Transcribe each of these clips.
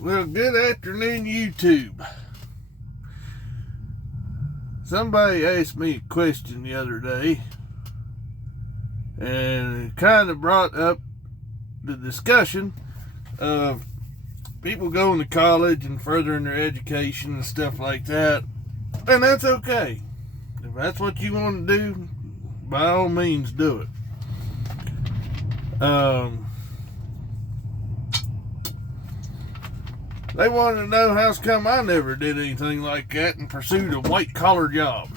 Well, good afternoon, YouTube. Somebody asked me a question the other day, and it kind of brought up the discussion of people going to college and furthering their education and stuff like that. And that's okay. If that's what you want to do, by all means do it. They wanted to know how come I never did anything like that and pursued a white-collar job.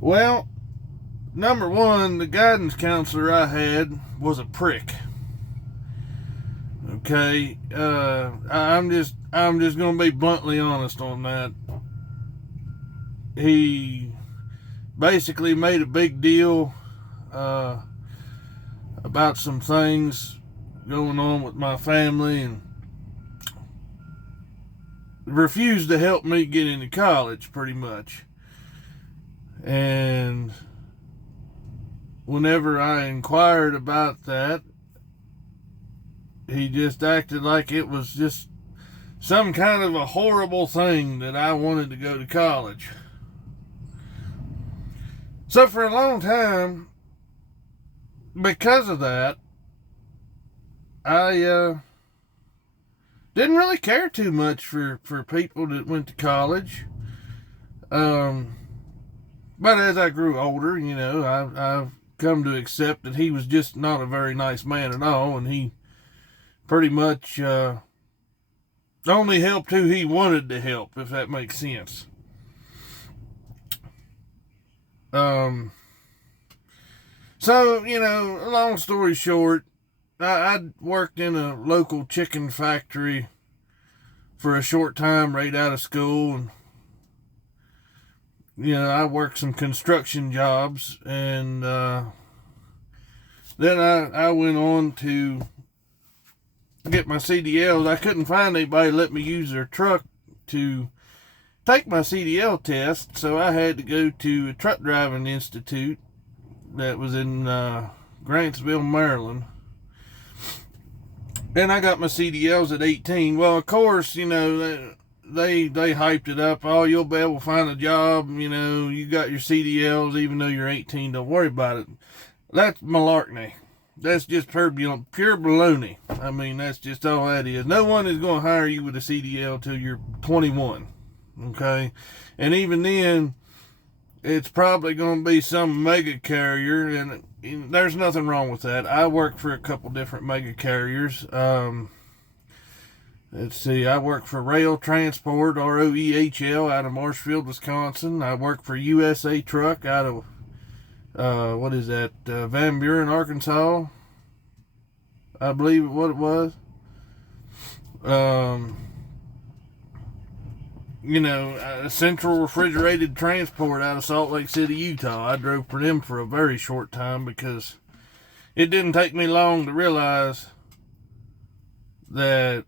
Well, number one, the guidance counselor I had was a prick. Okay, I'm just gonna be bluntly honest on that. He basically made a big deal about some things going on with my family and refused to help me get into college, pretty much. And whenever I inquired about that, he just acted like it was just some kind of a horrible thing that I wanted to go to college. So for a long time, because of that, I didn't really care too much for people that went to college. But as I grew older, I've come to accept that he was just not a very nice man at all, and he pretty much only helped who he wanted to help, if that makes sense. So, long story short, I worked in a local chicken factory for a short time right out of school. And, I worked some construction jobs. And then I went on to get my CDLs. I couldn't find anybody to let me use their truck to take my CDL test. So I had to go to a truck driving institute that was in Grantsville, Maryland. And I got my CDLs at 18. Well, of course, they hyped it up. Oh, you'll be able to find a job. You got your CDLs even though you're 18. Don't worry about it. That's malarkey. That's just pure baloney. I mean, that's just all that is. No one is going to hire you with a CDL till you're 21. Okay? And even then, it's probably going to be some mega carrier, and there's nothing wrong with that. I work for a couple different mega carriers. Let's see, I work for Rail Transport, ROEHL, out of Marshfield, Wisconsin. I work for USA Truck out of, Van Buren, Arkansas, I believe what it was. Central Refrigerated Transport out of Salt Lake City, Utah. I drove for them for a very short time because it didn't take me long to realize that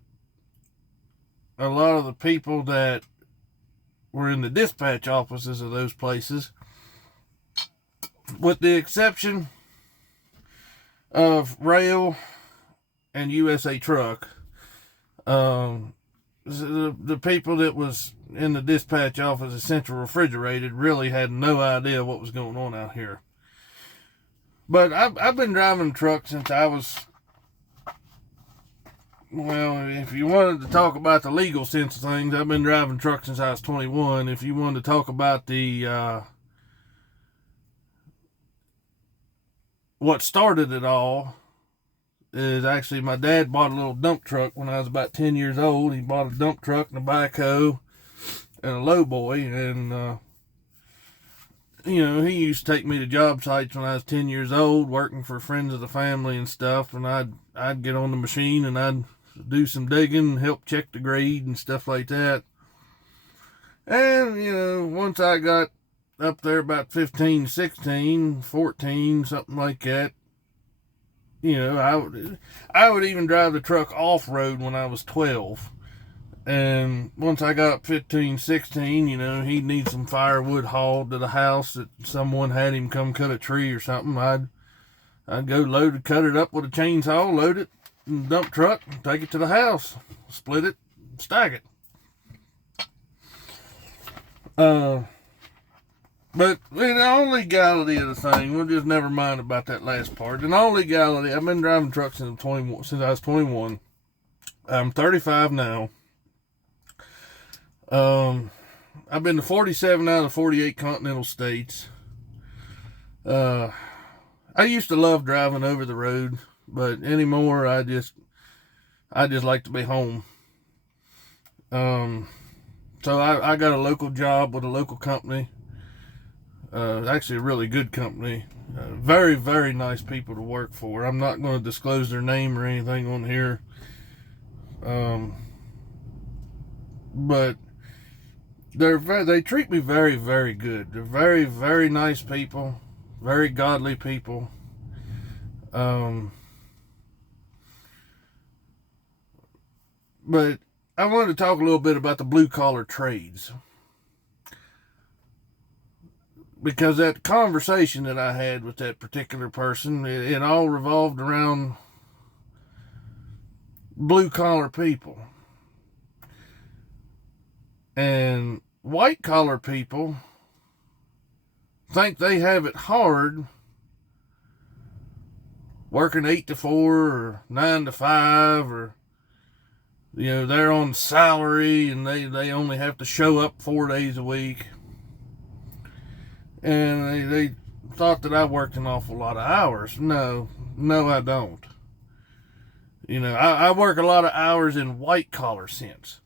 a lot of the people that were in the dispatch offices of those places, with the exception of Rail and USA Truck, the people that was in the dispatch office of Central Refrigerated really had no idea what was going on out here. But I've been driving trucks since I was, well, if you wanted to talk about the legal sense of things, I've been driving trucks since I was 21. If you wanted to talk about the what started it all, is actually my dad bought a little dump truck when I was about 10 years old. He bought a dump truck and a backhoe and a lowboy, and he used to take me to job sites when I was 10 years old, working for friends of the family and stuff. And I'd get on the machine and I'd do some digging, help check the grade and stuff like that. And once I got up there about 15, 16, 14, something like that, I would even drive the truck off-road when I was 12. And once I got up 15, 16, he'd need some firewood hauled to the house that someone had him come cut a tree or something. I'd go cut it up with a chainsaw, load it, dump truck, take it to the house, split it, stack it. But in all legality of the thing, we'll just never mind about that last part. In all legality, I've been driving trucks since I was 21. I'm 35 now. I've been to 47 out of 48 continental states. I used to love driving over the road, but anymore I just like to be home. So I got a local job with a local company. Actually a really good company. Very, very nice people to work for. I'm not going to disclose their name or anything on here. But they treat me very, very good. They're very, very nice people. Very godly people. But I wanted to talk a little bit about the blue collar trades. Because that conversation that I had with that particular person, it all revolved around blue collar people. And white collar people think they have it hard working 8 to 4 or 9 to 5, or they're on salary and they only have to show up 4 days a week. And they thought that I worked an awful lot of hours. No, I don't. I work a lot of hours in white collar sense.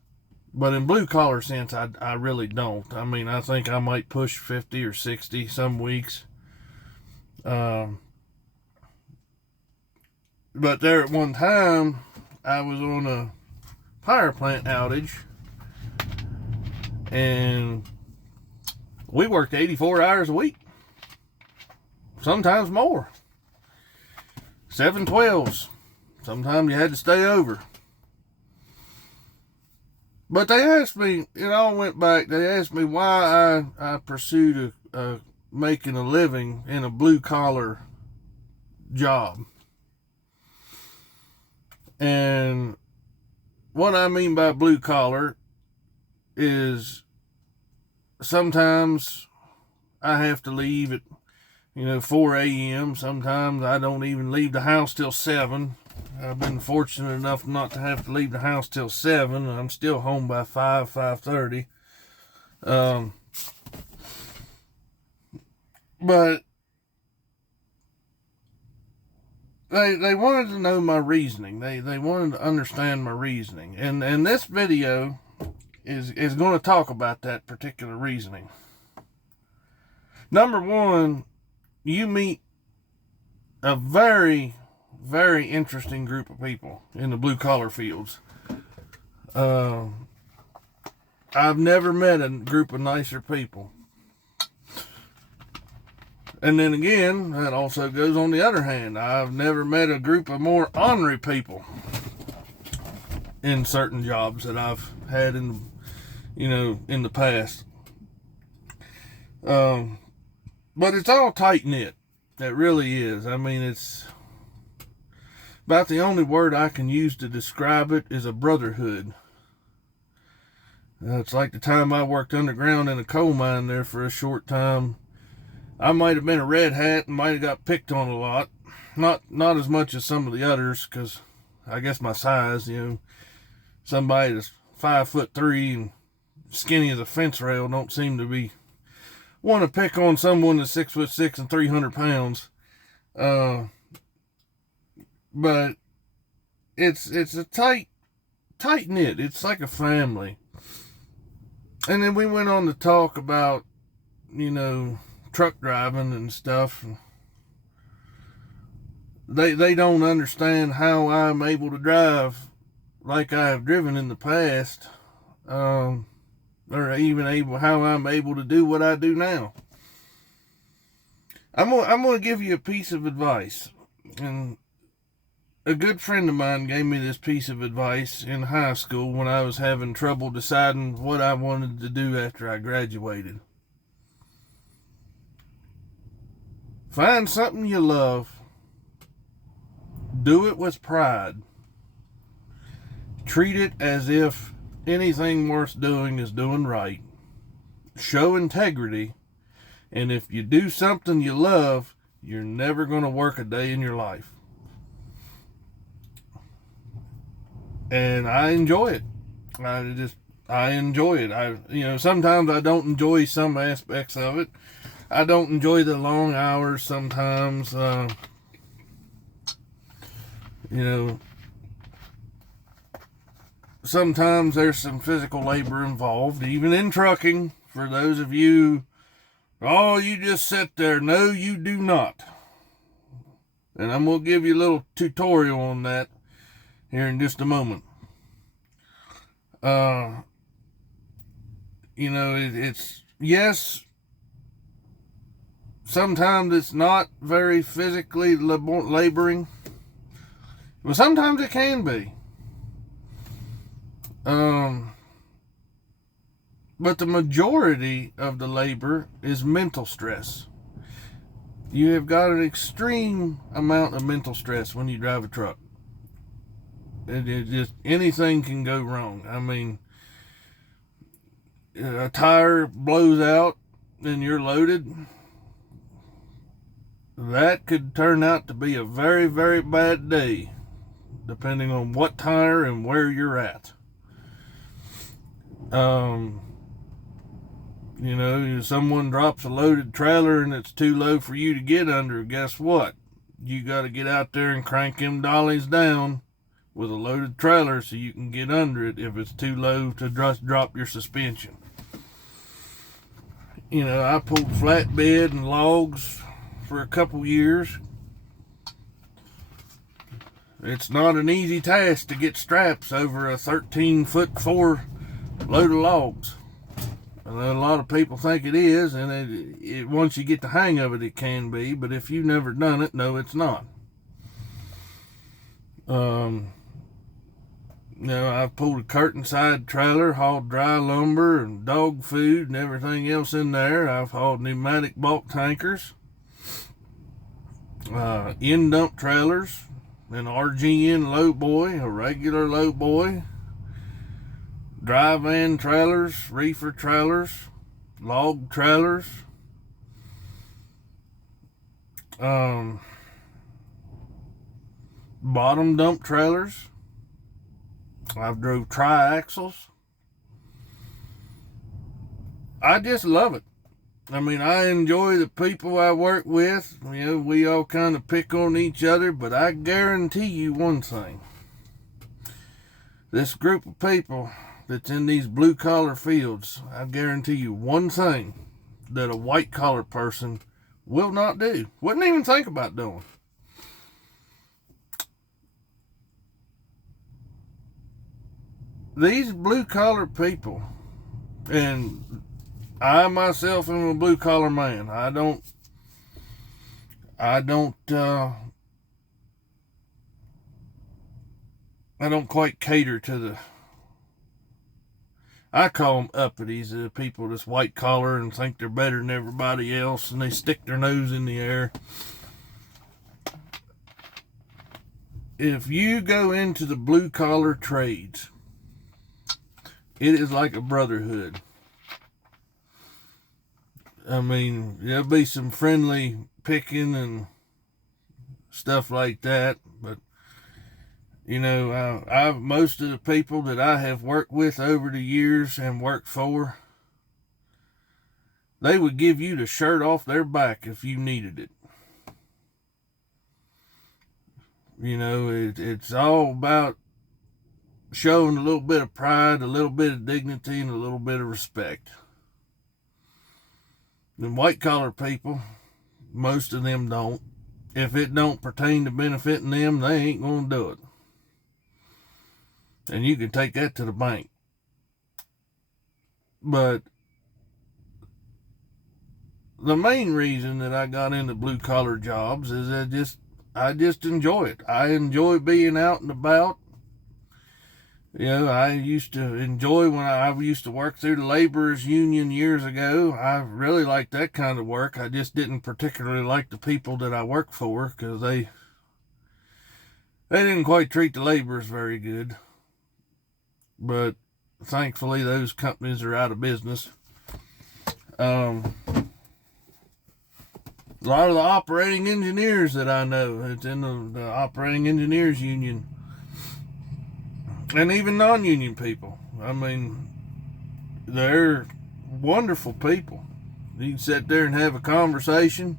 But in blue collar sense, I really don't. I mean, I think I might push 50 or 60 some weeks. But there at one time, I was on a power plant outage. And we worked 84 hours a week. Sometimes more. 7/12s. Sometimes you had to stay over. But they asked me, it all went back, they asked me why I pursued making a living in a blue collar job. And what I mean by blue collar is sometimes I have to leave at 4 a.m. Sometimes I don't even leave the house till 7. I've been fortunate enough not to have to leave the house till 7. I'm still home by 5:30. But they wanted to know my reasoning. They wanted to understand my reasoning. And this video is going to talk about that particular reasoning. Number one, you meet a very, very interesting group of people in the blue collar fields. I've never met a group of nicer people. And then again, that also goes on the other hand. I've never met a group of more ornery people in certain jobs that I've had in the past. But it's all tight-knit. It really is. I mean, it's about the only word I can use to describe it is a brotherhood. It's like the time I worked underground in a coal mine there for a short time. I might have been a red hat and might have got picked on a lot. Not as much as some of the others, because I guess my size, somebody that's 5'3" and skinny as a fence rail don't seem to be want to pick on someone that's 6'6" and 300 pounds. But it's a tight knit. It's like a family. And then we went on to talk about, truck driving and stuff. They don't understand how I'm able to drive like I have driven in the past. Or even how I'm able to do what I do now. I'm gonna give you a piece of advice, and a good friend of mine gave me this piece of advice in high school when I was having trouble deciding what I wanted to do after I graduated. Find something you love. Do it with pride. Treat it as if anything worth doing is doing right. Show integrity. And if you do something you love, you're never going to work a day in your life. And I enjoy it. I enjoy it. Sometimes I don't enjoy some aspects of it. I don't enjoy the long hours sometimes. Sometimes there's some physical labor involved, even in trucking. For those of you, you just sit there. No, you do not. And I'm going to give you a little tutorial on that here in just a moment. Yes, sometimes it's not very physically laboring, but sometimes it can be. But the majority of the labor is mental stress. You have got an extreme amount of mental stress when you drive a truck. It just, anything can go wrong. I mean, a tire blows out and you're loaded. That could turn out to be a very, very bad day, depending on what tire and where you're at. Someone drops a loaded trailer and it's too low for you to get under. Guess what? You got to get out there and crank them dollies down with a loaded trailer so you can get under it if it's too low to just drop your suspension. I pulled flatbed and logs for a couple years. It's not an easy task to get straps over a 13-foot-4 load of logs. I know a lot of people think it is, and it once you get the hang of it, it can be. But if you've never done it, no, it's not. I've pulled a curtain side trailer, hauled dry lumber and dog food and everything else in there. I've hauled pneumatic bulk tankers, end dump trailers, an RGN lowboy, a regular lowboy, dry van trailers, reefer trailers, log trailers, bottom dump trailers. I've drove triaxles. I just love it. I mean, I enjoy the people I work with. We all kind of pick on each other, but I guarantee you one thing. This group of people that's in these blue-collar fields, I guarantee you one thing that a white-collar person will not do. Wouldn't even think about doing. These blue-collar people, and I myself am a blue-collar man. I don't quite cater to the, I call them uppities, the people that's white collar and think they're better than everybody else, and they stick their nose in the air. If you go into the blue collar trades, it is like a brotherhood. I mean, there'll be some friendly picking and stuff like that, but most of the people that I have worked with over the years and worked for, they would give you the shirt off their back if you needed it. It's all about showing a little bit of pride, a little bit of dignity, and a little bit of respect. The white collar people, most of them don't. If it don't pertain to benefiting them, they ain't gonna do it. And you can take that to the bank. But the main reason that I got into blue collar jobs is I just enjoy it. I enjoy being out and about. I used to enjoy when I used to work through the laborers union years ago. I really liked that kind of work. I just didn't particularly like the people that I worked for because they didn't quite treat the laborers very good. but thankfully those companies are out of business. A lot of the operating engineers that I know, it's in the operating engineers union, and even non-union people. I mean, they're wonderful people. You can sit there and have a conversation,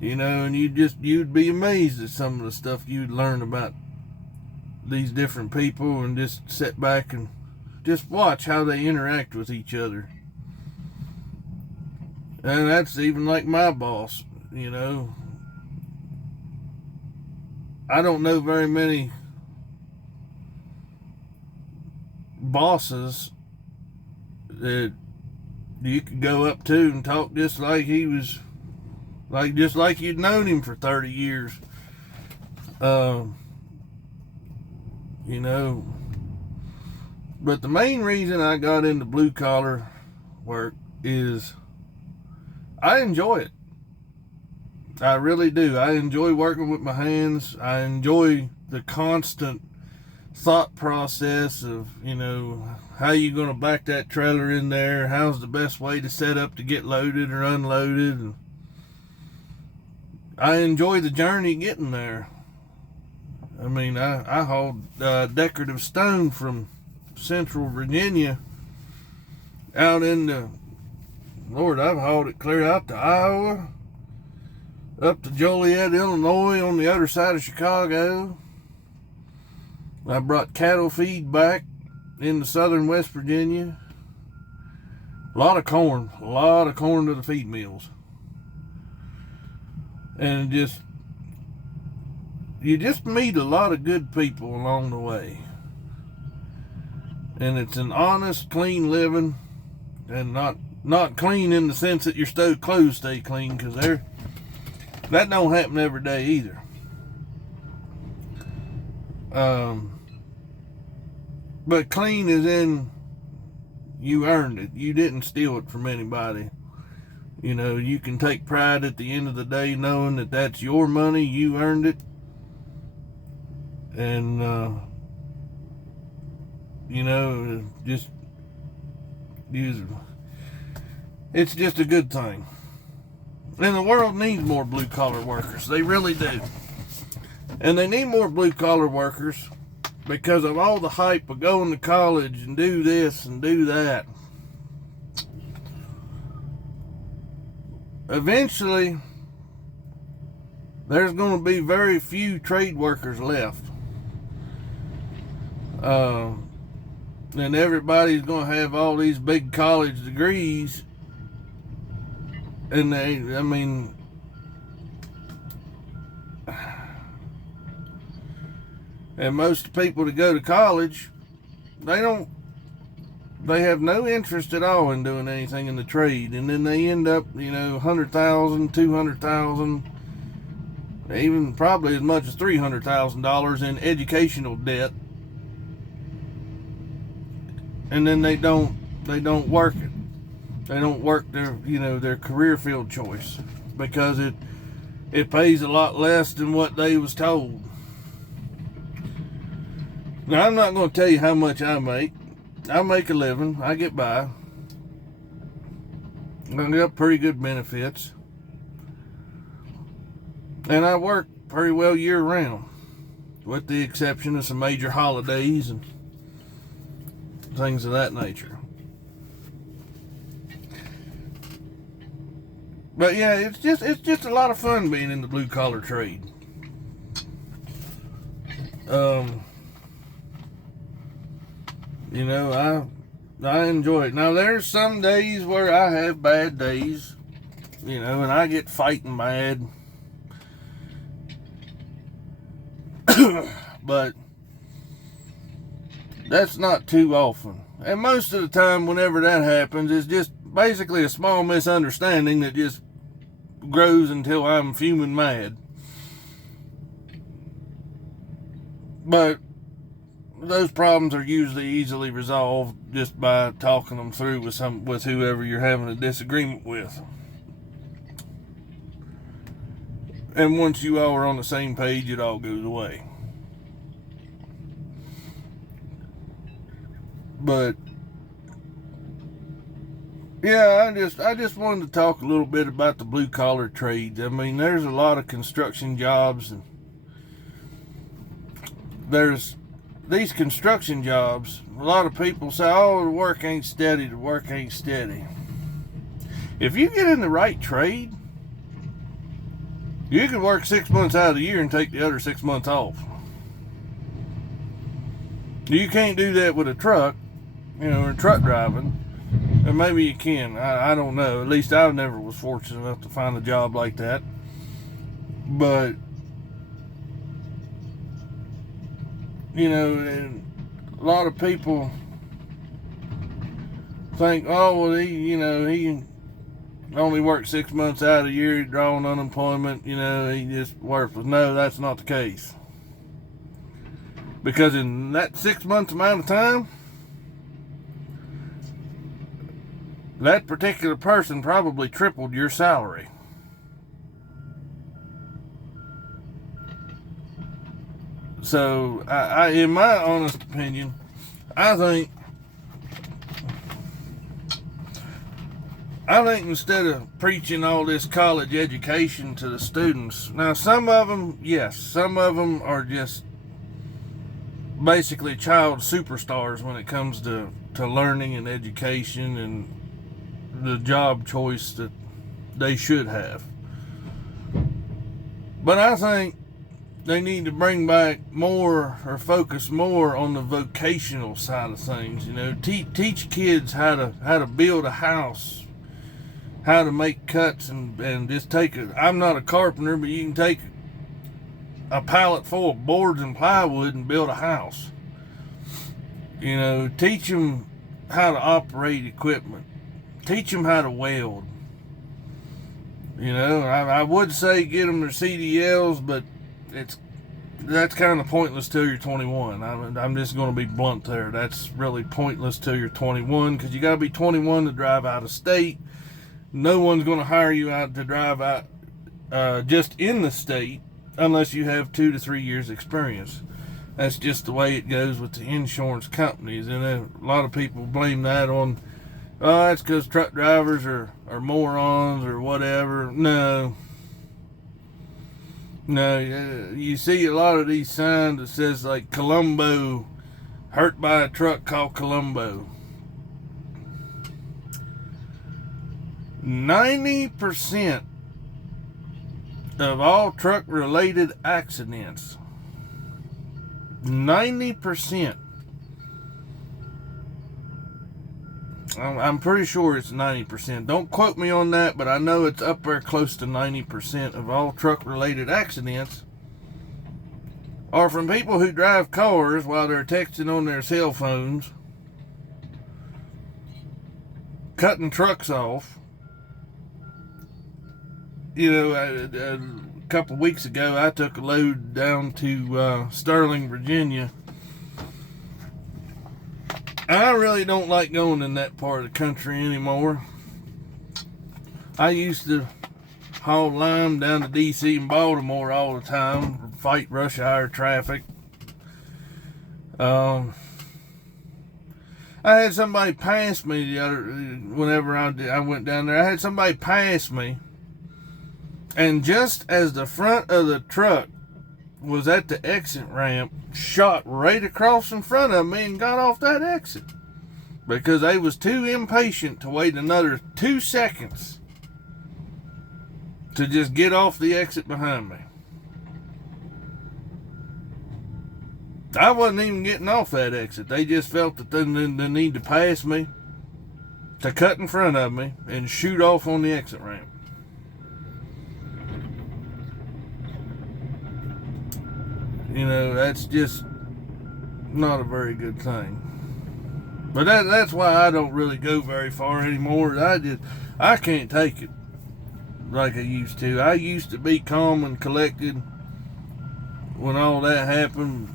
and you'd be amazed at some of the stuff you'd learn about these different people, and just sit back and just watch how they interact with each other. And that's even like my boss, I don't know very many bosses that you could go up to and talk just like he was, just like you'd known him for 30 years. But the main reason I got into blue collar work is I enjoy it. I really do. I enjoy working with my hands. I enjoy the constant thought process of, how you going to back that trailer in there? How's the best way to set up to get loaded or unloaded? And I enjoy the journey getting there. I mean, I hauled decorative stone from Central Virginia out into, Lord, I've hauled it clear out to Iowa, up to Joliet, Illinois, on the other side of Chicago. I brought cattle feed back into southern West Virginia. A lot of corn to the feed mills. And you just meet a lot of good people along the way. And it's an honest, clean living, and not clean in the sense that your stove clothes stay clean, because that don't happen every day either. But clean is in you earned it. You didn't steal it from anybody. You can take pride at the end of the day knowing that that's your money, you earned it. And, it's just a good thing. And the world needs more blue collar workers. They really do. And they need more blue collar workers because of all the hype of going to college and do this and do that. Eventually, there's going to be very few trade workers left. And everybody's going to have all these big college degrees. And and most people that go to college, they have no interest at all in doing anything in the trade. And then they end up, $100,000, $200,000, even probably as much as $300,000 in educational debt. And then they don't work it. They don't work their career field choice because it pays a lot less than what they was told. Now, I'm not going to tell you how much I make. I make a living. I get by. I got pretty good benefits. And I work pretty well year round, with the exception of some major holidays and things of that nature. But yeah, it's just a lot of fun being in the blue collar trade. I enjoy it. Now there's some days where I have bad days, and I get fighting mad. But that's not too often. And most of the time, whenever that happens, it's just basically a small misunderstanding that just grows until I'm fuming mad. But those problems are usually easily resolved just by talking them through with whoever you're having a disagreement with. And once you all are on the same page, it all goes away. But yeah, I just wanted to talk a little bit about the blue collar trades. I mean, there's a lot of construction jobs, and there's these construction jobs. A lot of people say, "Oh, the work ain't steady. The work ain't steady." If you get in the right trade, you can work 6 months out of the year and take the other 6 months off. You can't do that with a truck, or truck driving. Or maybe you can. I don't know. At least I never was fortunate enough to find a job like that. But, and a lot of people think, oh, well, he only worked 6 months out of the year, drawing unemployment, he just worthless. No, that's not the case. Because in that 6 months amount of time, that particular person probably tripled your salary. So, I in my honest opinion, I think instead of preaching all this college education to the students, now some of them, yes, some of them are just basically child superstars when it comes to learning and education and the job choice that they should have. But I think they need to bring back more or focus more on the vocational side of things. Teach kids how to build a house, how to make cuts, and just take it. I'm not a carpenter, but you can take a pallet full of boards and plywood and build a house. Teach them how to operate equipment. Teach them how to weld. I would say get them their CDLs, but that's kind of pointless till you're 21. I'm just going to be blunt there. That's really pointless till you're 21, because you got to be 21 to drive out of state. No one's going to hire you out to drive out just in the state unless you have 2 to 3 years experience. That's just the way it goes with the insurance companies. And a lot of people blame that on, oh, that's because truck drivers are morons or whatever. No, you see a lot of these signs that says like Columbo, hurt by a truck called Columbo. 90% of all truck related accidents, 90%, I'm pretty sure it's 90%. Don't quote me on that, but I know it's up there close to 90% of all truck-related accidents are from people who drive cars while they're texting on their cell phones, cutting trucks off. A couple of weeks ago, I took a load down to Sterling, Virginia. I really don't like going in that part of the country anymore. I used to haul lime down to D.C. and Baltimore all the time, fight rush hour traffic. I had somebody pass me whenever I went down there. I had somebody pass me, and just as the front of the truck was at the exit ramp, shot right across in front of me and got off that exit because they was too impatient to wait another 2 seconds to just get off the exit behind me. I wasn't even getting off that exit. They just felt that they need to pass me, to cut in front of me and shoot off on the exit ramp. That's just not a very good thing. But that's why I don't really go very far anymore. I can't take it like I used to. I used to be calm and collected when all that happened,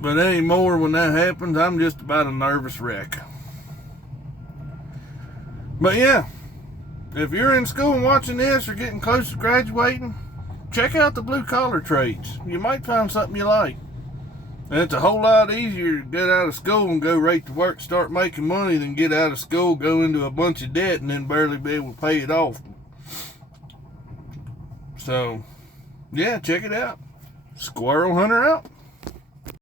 but anymore when that happens, I'm just about a nervous wreck. But yeah, if you're in school and watching this or getting close to graduating, check out the blue collar trades. You might find something you like. And it's a whole lot easier to get out of school and go right to work, start making money, than get out of school, go into a bunch of debt, and then barely be able to pay it off. So, yeah, check it out. Squirrel Hunter out.